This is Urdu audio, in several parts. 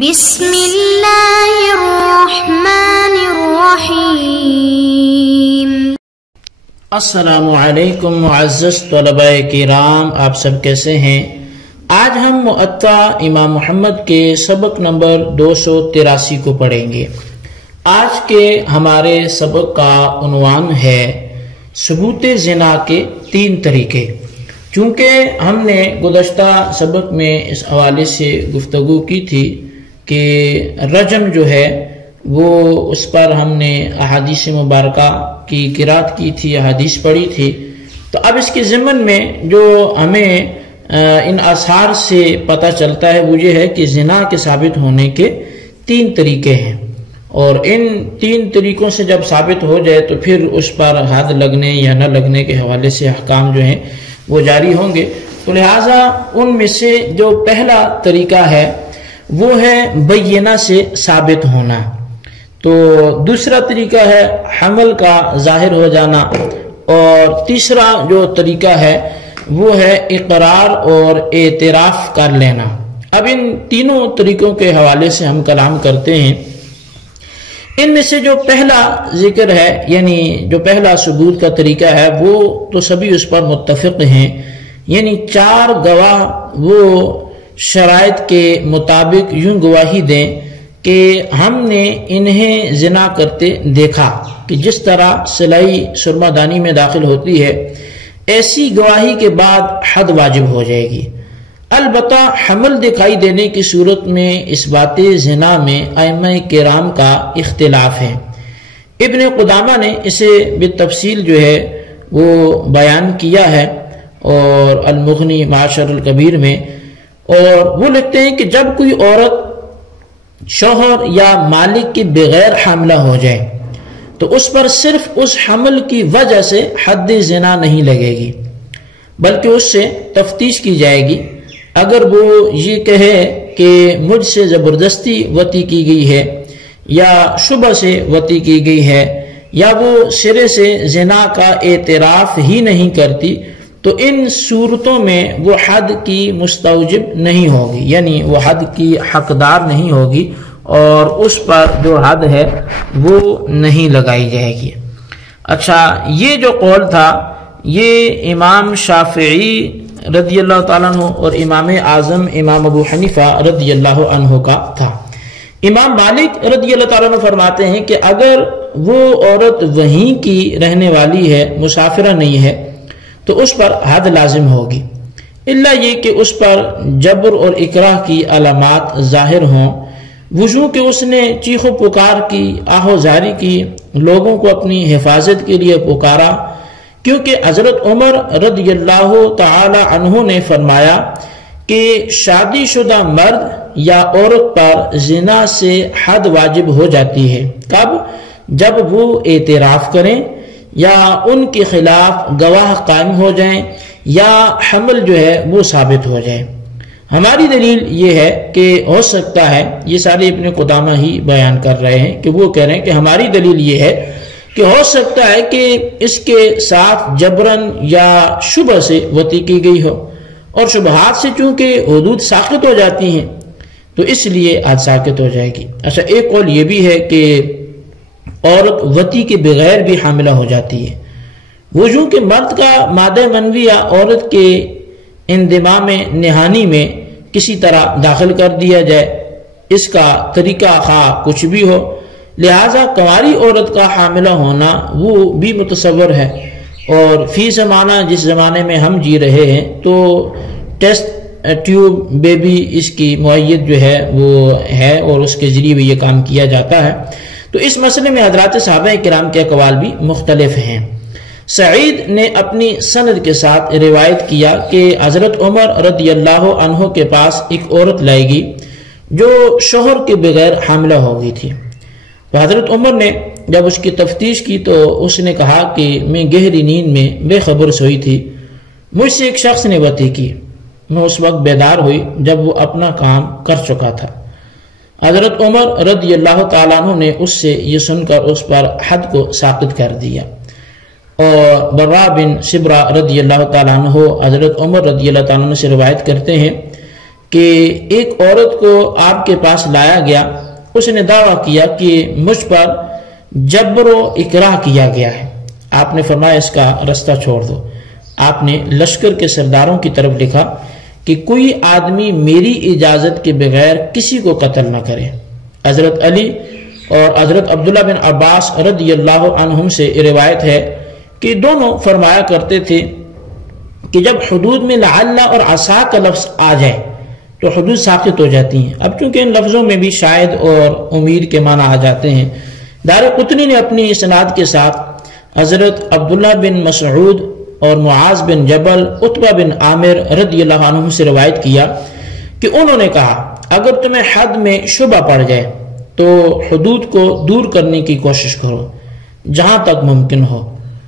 بسم اللہ الرحمن الرحیم۔ السلام علیکم معزز طلباء کرام، آپ سب کیسے ہیں؟ آج ہم مؤطا امام محمد کے سبق نمبر 283 کو پڑھیں گے۔ آج کے ہمارے سبق کا عنوان ہے ثبوت زنا کے 3 طریقے۔ چونکہ ہم نے گزشتہ سبق میں اس حوالے سے گفتگو کی تھی کہ رجم جو ہے وہ اس پر ہم نے احادیث مبارکہ کی قرات کی تھی، احادیث پڑھی تھی، تو اب اس کے ضمن میں جو ہمیں ان آثار سے پتہ چلتا ہے وہ یہ ہے کہ زنا کے ثابت ہونے کے 3 طریقے ہیں، اور ان 3 طریقوں سے جب ثابت ہو جائے تو پھر اس پر حد لگنے یا نہ لگنے کے حوالے سے احکام جو ہیں وہ جاری ہوں گے۔ تو لہٰذا ان میں سے جو پہلا طریقہ ہے وہ ہے بینہ سے ثابت ہونا، تو دوسرا طریقہ ہے حمل کا ظاہر ہو جانا، اور تیسرا جو طریقہ ہے وہ ہے اقرار اور اعتراف کر لینا۔ اب ان تینوں طریقوں کے حوالے سے ہم کلام کرتے ہیں۔ ان میں سے جو پہلا ذکر ہے، یعنی جو پہلا ثبوت کا طریقہ ہے، وہ تو سبھی اس پر متفق ہیں، یعنی 4 گواہ وہ شرائط کے مطابق یوں گواہی دیں کہ ہم نے انہیں زنا کرتے دیکھا، کہ جس طرح سلائی سرما دانی میں داخل ہوتی ہے ایسی گواہی کے بعد حد واجب ہو جائے گی۔ البتہ حمل دکھائی دینے کی صورت میں اس بات زنا میں ائمہ کرام کا اختلاف ہے۔ ابن قدامہ نے اسے بالتفصیل جو ہے وہ بیان کیا ہے، اور المغنی معاشر الکبیر میں، اور وہ لکھتے ہیں کہ جب کوئی عورت شوہر یا مالک کے بغیر حاملہ ہو جائے تو اس پر صرف اس حمل کی وجہ سے حد زنا نہیں لگے گی، بلکہ اس سے تفتیش کی جائے گی۔ اگر وہ یہ کہے کہ مجھ سے زبردستی وطی کی گئی ہے، یا شبہ سے وطی کی گئی ہے، یا وہ سرے سے زنا کا اعتراف ہی نہیں کرتی، تو ان صورتوں میں وہ حد کی مستوجب نہیں ہوگی، یعنی وہ حد کی حقدار نہیں ہوگی، اور اس پر جو حد ہے وہ نہیں لگائی جائے گی۔ اچھا، یہ جو قول تھا یہ امام شافعی رضی اللہ تعالیٰ عنہ اور امام اعظم امام ابو حنیفہ رضی اللہ عنہ کا تھا۔ امام مالک رضی اللہ تعالیٰ عنہ فرماتے ہیں کہ اگر وہ عورت وہیں کی رہنے والی ہے، مسافرہ نہیں ہے، تو اس پر حد لازم ہوگی، الا یہ کہ اس پر جبر اور اکراہ کی علامات ظاہر ہوں، وجوہ کہ اس نے چیخ و پکار کی، آہ و زاری کی، لوگوں کو اپنی حفاظت کے لیے پکارا، کیونکہ حضرت عمر رضی اللہ تعالی عنہ نے فرمایا کہ شادی شدہ مرد یا عورت پر زنا سے حد واجب ہو جاتی ہے، کب؟ جب وہ اعتراف کریں، یا ان کے خلاف گواہ قائم ہو جائیں، یا حمل جو ہے وہ ثابت ہو جائے۔ ہماری دلیل یہ ہے کہ ہو سکتا ہے، یہ سارے ابن قدامہ ہی بیان کر رہے ہیں کہ وہ کہہ رہے ہیں کہ ہماری دلیل یہ ہے کہ ہو سکتا ہے کہ اس کے ساتھ جبرن یا شبہ سے وطی کی گئی ہو، اور شبہات سے چونکہ حدود ساقط ہو جاتی ہیں تو اس لیے حد ساقط ہو جائے گی۔ اچھا، ایک قول یہ بھی ہے کہ عورت وطی کے بغیر بھی حاملہ ہو جاتی ہے، وجوہ کہ مرد کا مادہ منویہ عورت کے اندمام نہانی میں کسی طرح داخل کر دیا جائے، اس کا طریقہ خواہ کچھ بھی ہو، لہٰذا کنواری عورت کا حاملہ ہونا وہ بھی متصور ہے۔ اور فی زمانہ جس زمانے میں ہم جی رہے ہیں تو ٹیسٹ ٹیوب بیبی اس کی معیت جو ہے وہ ہے، اور اس کے ذریعے بھی یہ کام کیا جاتا ہے۔ تو اس مسئلے میں حضرات صحابہ کرام کے اقوال بھی مختلف ہیں۔ سعید نے اپنی سند کے ساتھ روایت کیا کہ حضرت عمر رضی اللہ عنہ کے پاس ایک عورت لائی گئی جو شوہر کے بغیر حاملہ ہو گئی تھی، تو حضرت عمر نے جب اس کی تفتیش کی تو اس نے کہا کہ میں گہری نیند میں بے خبر سوئی تھی، مجھ سے ایک شخص نے وطی کی، میں اس وقت بیدار ہوئی جب وہ اپنا کام کر چکا تھا۔ حضرت عمر رضی اللہ تعالیٰ عنہ نے اس سے یہ سن کر اس پر حد کو ساقط کر دیا۔ اور برا بن شبرہ رضی اللہ تعالیٰ عنہ حضرت عمر رضی اللہ تعالیٰ عنہ سے روایت کرتے ہیں کہ ایک عورت کو آپ کے پاس لایا گیا، اس نے دعویٰ کیا کہ مجھ پر جبر و اکراہ کیا گیا ہے۔ آپ نے فرمایا اس کا رستہ چھوڑ دو۔ آپ نے لشکر کے سرداروں کی طرف لکھا کہ کوئی آدمی میری اجازت کے بغیر کسی کو قتل نہ کرے۔ حضرت علی اور حضرت عبداللہ بن عباس رضی اللہ عنہم سے روایت ہے کہ دونوں فرمایا کرتے تھے کہ جب حدود میں لعل اور عسا کا لفظ آ جائے تو حدود ساقط ہو جاتی ہیں۔ اب چونکہ ان لفظوں میں بھی شاید اور امید کے معنی آ جاتے ہیں، دارقطنی نے اپنی اسناد کے ساتھ حضرت عبداللہ بن مسعود اور معاذ بن جبل، عتبہ بن عامر رضی اللہ عنہ سے روایت کیا کہ انہوں نے کہا اگر تمہیں حد میں شبہ پڑ جائے تو حدود کو دور کرنے کی کوشش کرو جہاں تک ممکن ہو،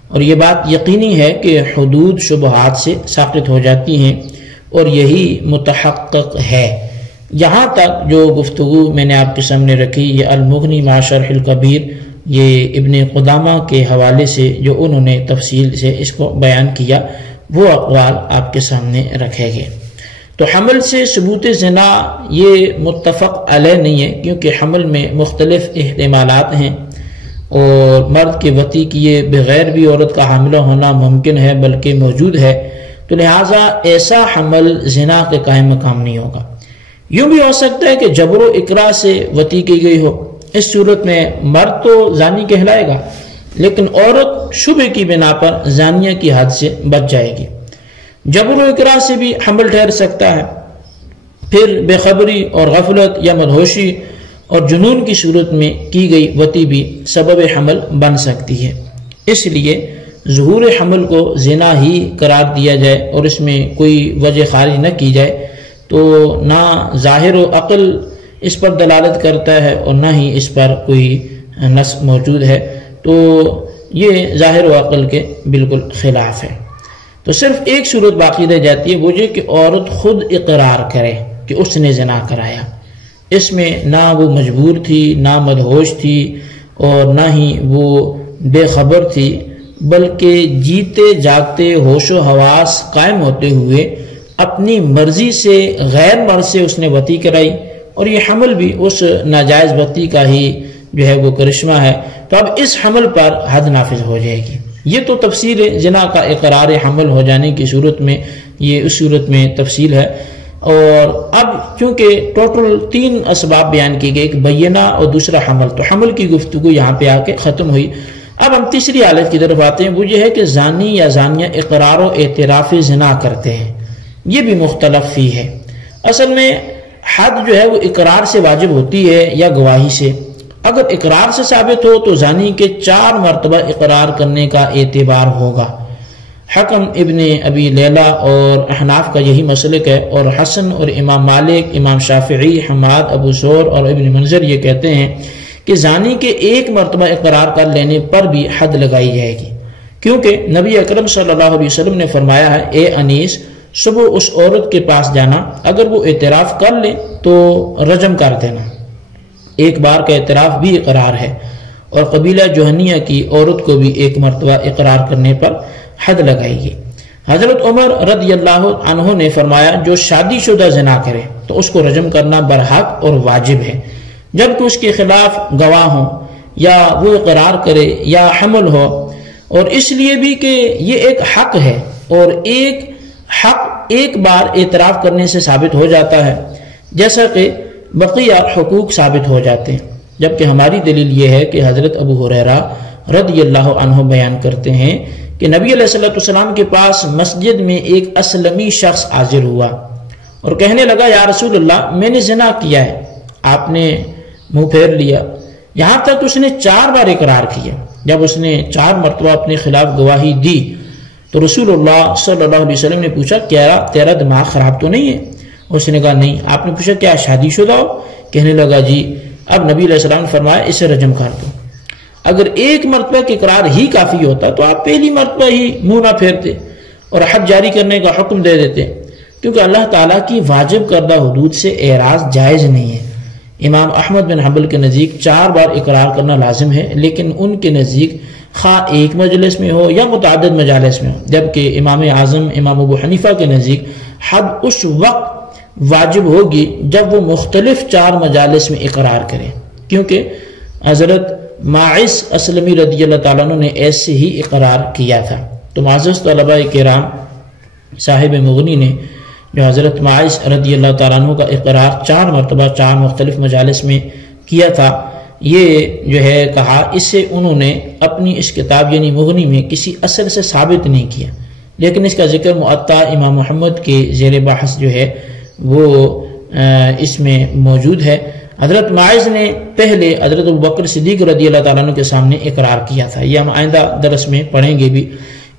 اور یہ بات یقینی ہے کہ حدود شبہات سے ساقط ہو جاتی ہیں اور یہی متحقق ہے۔ یہاں تک جو گفتگو میں نے آپ کے سامنے رکھی، یہ المغنی مع شرح الکبیر، یہ ابن قدامہ کے حوالے سے جو انہوں نے تفصیل سے اس کو بیان کیا، وہ اقوال آپ کے سامنے رکھے گئے۔ تو حمل سے ثبوت زنا یہ متفق علیہ نہیں ہے، کیونکہ حمل میں مختلف احتمالات ہیں اور مرد کے وطی کیے بغیر بھی عورت کا حاملہ ہونا ممکن ہے بلکہ موجود ہے، تو لہٰذا ایسا حمل زنا کے قائم مقام نہیں ہوگا۔ یوں بھی ہو سکتا ہے کہ جبر و اکراہ سے وطی کی گئی ہو، اس صورت میں مرد تو زانی کہلائے گا لیکن عورت شبہ کی بنا پر زانیہ کی حد سے بچ جائے گی۔ جبر و اکراہ سے بھی حمل ٹھہر سکتا ہے، پھر بے خبری اور غفلت یا مدہوشی اور جنون کی صورت میں کی گئی وطی بھی سبب حمل بن سکتی ہے۔ اس لیے ظہور حمل کو زنا ہی قرار دیا جائے اور اس میں کوئی وجہ خارج نہ کی جائے تو نہ ظاہر و عقل اس پر دلالت کرتا ہے اور نہ ہی اس پر کوئی نص موجود ہے، تو یہ ظاہر و عقل کے بالکل خلاف ہے۔ تو صرف ایک صورت باقی رہ جاتی ہے، وہ یہ کہ عورت خود اقرار کرے کہ اس نے زنا کرایا۔ اس میں نہ وہ مجبور تھی، نہ مدہوش تھی اور نہ ہی وہ بے خبر تھی، بلکہ جیتے جاگتے ہوش و حواس قائم ہوتے ہوئے اپنی مرضی سے غیر مرد سے اس نے وطی کرائی، اور یہ حمل بھی اس ناجائز وطی کا ہی جو ہے وہ کرشمہ ہے، تو اب اس حمل پر حد نافذ ہو جائے گی۔ یہ تو تفسیر زنا کا اقرار حمل ہو جانے کی صورت میں، یہ اس صورت میں تفصیل ہے۔ اور اب چونکہ ٹوٹل 3 اسباب بیان کیے گئے، ایک بینہ اور دوسرا حمل، تو حمل کی گفتگو یہاں پہ آ کے ختم ہوئی۔ اب ہم تیسری حالت کی طرف آتے ہیں، وہ یہ ہے کہ زانی یا زانیہ اقرار و اعتراف زنا کرتے ہیں، یہ بھی مختلف فی ہے۔ اصل میں حد جو ہے وہ اقرار سے واجب ہوتی ہے یا گواہی سے۔ اگر اقرار سے ثابت ہو تو زانی کے 4 مرتبہ اقرار کرنے کا اعتبار ہوگا۔ حکم ابن ابی لیلہ اور احناف کا یہی مسلک ہے، اور حسن اور امام مالک، امام شافعی، حماد، ابو ثور اور ابن منذر یہ کہتے ہیں کہ زانی کے 1 مرتبہ اقرار کر لینے پر بھی حد لگائی جائے گی، کیونکہ نبی اکرم صلی اللہ علیہ وسلم نے فرمایا ہے، اے انیس صبح اس عورت کے پاس جانا، اگر وہ اعتراف کر لے تو رجم کر دینا۔ ایک بار کا اعتراف بھی اقرار ہے، اور قبیلہ جوہنیہ کی عورت کو بھی 1 مرتبہ اقرار کرنے پر حد لگائی گئی۔ حضرت عمر رضی اللہ عنہ نے فرمایا جو شادی شدہ زنا کرے تو اس کو رجم کرنا برحق اور واجب ہے، جبکہ اس کے خلاف گواہ ہوں یا وہ اقرار کرے یا حمل ہو، اور اس لیے بھی کہ یہ ایک حق ہے، اور ایک حق ایک بار اعتراف کرنے سے ثابت ہو جاتا ہے، جیسا کہ بقیہ حقوق ثابت ہو جاتے ہیں۔ جبکہ ہماری دلیل یہ ہے کہ حضرت ابو ہریرہ رضی اللہ عنہ بیان کرتے ہیں کہ نبی علیہ السلام کے پاس مسجد میں ایک اسلمی شخص حاضر ہوا اور کہنے لگا، یا رسول اللہ میں نے زنا کیا ہے۔ آپ نے منہ پھیر لیا، یہاں تک اس نے 4 بار اقرار کیا۔ جب اس نے 4 مرتبہ اپنے خلاف گواہی دی تو رسول اللہ صلی اللہ علیہ وسلم نے پوچھا، کیا تیرا دماغ خراب تو نہیں ہے؟ اس نے کہا نہیں۔ آپ نے پوچھا، کیا شادی شدہ ہو؟ کہنے لگا جی۔ اب نبی علیہ السلام نے فرمایا، اسے رجم کر دو۔ اگر 1 مرتبہ کے اقرار ہی کافی ہوتا تو آپ پہلی مرتبہ ہی منہ نہ پھیرتے اور حد جاری کرنے کا حکم دے دیتے، کیونکہ اللہ تعالیٰ کی واجب کردہ حدود سے اعراض جائز نہیں ہے۔ امام احمد بن حنبل کے نزدیک 4 بار اقرار کرنا لازم ہے، لیکن ان کے نزدیک خواہ ایک مجلس میں ہو یا متعدد مجالس میں ہو، جبکہ امام اعظم امام ابو حنیفہ کے نزدیک حد اس وقت واجب ہوگی جب وہ مختلف 4 مجالس میں اقرار کرے، کیونکہ حضرت ماعز اسلمی رضی اللہ تعالیٰ عنہ نے ایسے ہی اقرار کیا تھا۔ تو معزز طلباء کرام، صاحب مغنی نے جو حضرت ماعز رضی اللہ تعالیٰ عنہ کا اقرار 4 مرتبہ 4 مختلف مجالس میں کیا تھا، یہ جو ہے کہا، اس سے انہوں نے اپنی اس کتاب یعنی مغنی میں کسی اثر سے ثابت نہیں کیا، لیکن اس کا ذکر معطا امام محمد کے زیر بحث جو ہے وہ اس میں موجود ہے۔ حضرت ماعز نے پہلے حضرت ابوبکر صدیق رضی اللہ تعالیٰ عنہ کے سامنے اقرار کیا تھا، یہ ہم آئندہ درس میں پڑھیں گے بھی۔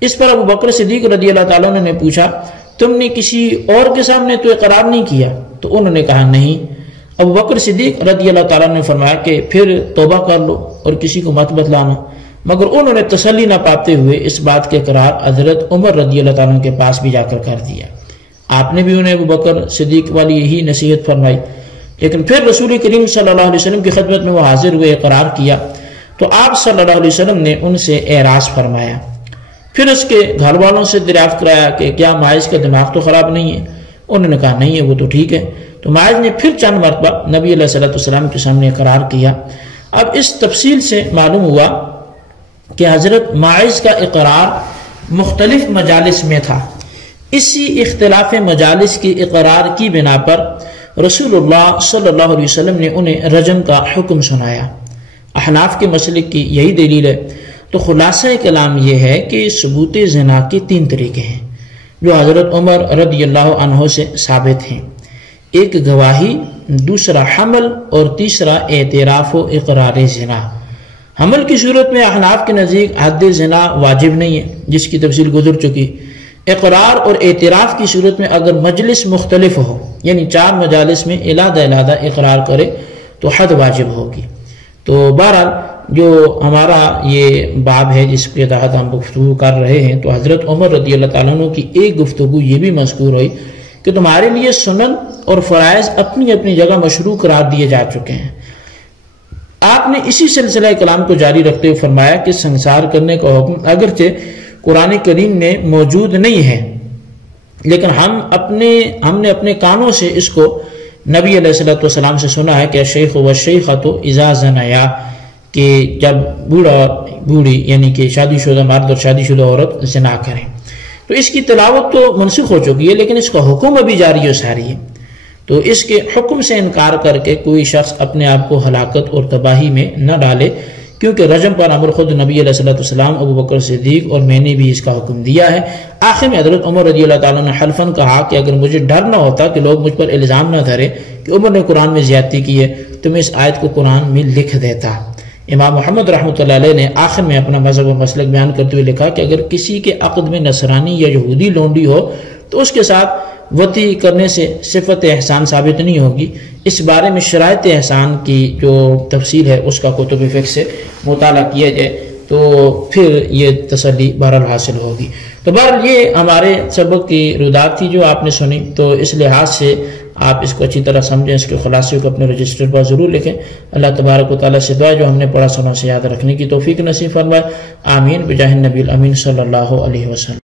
اس پر ابوبکر صدیق رضی اللہ تعالیٰ عنہ نے پوچھا، تم نے کسی اور کے سامنے تو اقرار نہیں کیا؟ تو انہوں نے کہا نہیں۔ ابوبکر صدیق رضی اللہ تعالیٰ عنہ نے فرمایا کہ پھر توبہ کر لو اور کسی کو مت بتلانا، مگر انہوں نے تسلی نہ پاتے ہوئے اس بات کے اقرار حضرت عمر رضی اللہ تعالیٰ عنہ کے پاس بھی جا کر دیا۔ آپ نے بھی انہیں ابوبکر صدیق والی یہی نصیحت فرمائی، لیکن پھر رسول کریم صلی اللہ علیہ وسلم کی خدمت میں وہ حاضر ہوئے، اقرار کیا، تو آپ صلی اللہ علیہ وسلم نے ان سے اعراض فرمایا، پھر اس کے گھر والوں سے دریافت کرایا کہ کیا ماعز کا دماغ تو خراب نہیں ہے؟ انہوں نے کہا نہیں ہے، وہ تو ٹھیک ہے۔ تو ماعز نے پھر چند مرتبہ نبی علیہ السلام کے سامنے اقرار کیا۔ اب اس تفصیل سے معلوم ہوا کہ حضرت ماعز کا اقرار مختلف مجالس میں تھا۔ اسی اختلاف مجالس کی اقرار کی بنا پر رسول اللہ صلی اللہ علیہ وسلم نے انہیں رجم کا حکم سنایا۔ احناف کے مسلک کی یہی دلیل ہے۔ تو خلاصہ کلام یہ ہے کہ ثبوت زنا کے 3 طریقے ہیں جو حضرت عمر رضی اللہ عنہ سے ثابت ہیں، ایک گواہی، دوسرا حمل اور تیسرا اعتراف و اقرار زنا۔ حمل کی صورت میں احناف کے نزدیک حد زنا واجب نہیں ہے، جس کی تفصیل گزر چکی۔ اقرار اور اعتراف کی صورت میں اگر مجلس مختلف ہو، یعنی 4 مجالس میں علیحدہ اقرار کرے تو حد واجب ہوگی۔ تو بہرحال جو ہمارا یہ باب ہے جس کے تحت ہم گفتگو کر رہے ہیں، تو حضرت عمر رضی اللہ تعالیٰ عنہ کی ایک گفتگو یہ بھی مذکور ہوئی کہ تمہارے لیے سنن اور فرائض اپنی اپنی جگہ مشروع قرار دیے جا چکے ہیں۔ آپ نے اسی سلسلہ کلام کو جاری رکھتے ہوئے فرمایا کہ سنسار کرنے کا حکم اگرچہ قرآن کریم میں موجود نہیں ہے، لیکن ہم نے اپنے کانوں سے اس کو نبی علیہ السلام سے سنا ہے کہ الشیخ والشیخۃ اذا زنیا، کہ جب بوڑھا بوڑھی یعنی کہ شادی شدہ مرد اور شادی شدہ عورت زنا کریں۔ تو اس کی تلاوت تو منسوخ ہو چکی ہے، لیکن اس کا حکم ابھی جاری و ساری ہے۔ تو اس کے حکم سے انکار کر کے کوئی شخص اپنے آپ کو ہلاکت اور تباہی میں نہ ڈالے، کیونکہ رجم پر امر خود نبی علیہ السلام، ابوبکر صدیق اور میں نے بھی اس کا حکم دیا ہے۔ آخر میں حضرت عمر رضی اللہ تعالیٰ نے حلفاً کہا کہ اگر مجھے ڈر نہ ہوتا کہ لوگ مجھ پر الزام نہ دھرے کہ عمر نے قرآن میں زیادتی کی ہے تو میں اس آیت کو قرآن میں لکھ دیتا۔ امام محمد رحمۃ اللہ علیہ نے آخر میں اپنا مذہب و مسلک بیان کرتے ہوئے لکھا کہ اگر کسی کے عقد میں نصرانی یا یہودی لونڈی ہو تو اس کے ساتھ وطی کرنے سے صفت احسان ثابت نہیں ہوگی۔ اس بارے میں شرائط احسان کی جو تفصیل ہے اس کا کتب فقہ سے مطالعہ کیا جائے تو پھر یہ تسلی بہرحال حاصل ہوگی۔ تو بہرحال یہ ہمارے سبق کی رودات تھی جو آپ نے سنی، تو اس لحاظ سے آپ اس کو اچھی طرح سمجھیں، اس کے خلاصے کو اپنے رجسٹر پر ضرور لکھیں۔ اللہ تبارک و تعالیٰ سے دعا جو ہم نے پڑھا سنا سے یاد رکھنے کی توفیق نصیب فرمائے، آمین بجاہ النبی الامین صلی اللہ علیہ وسلم۔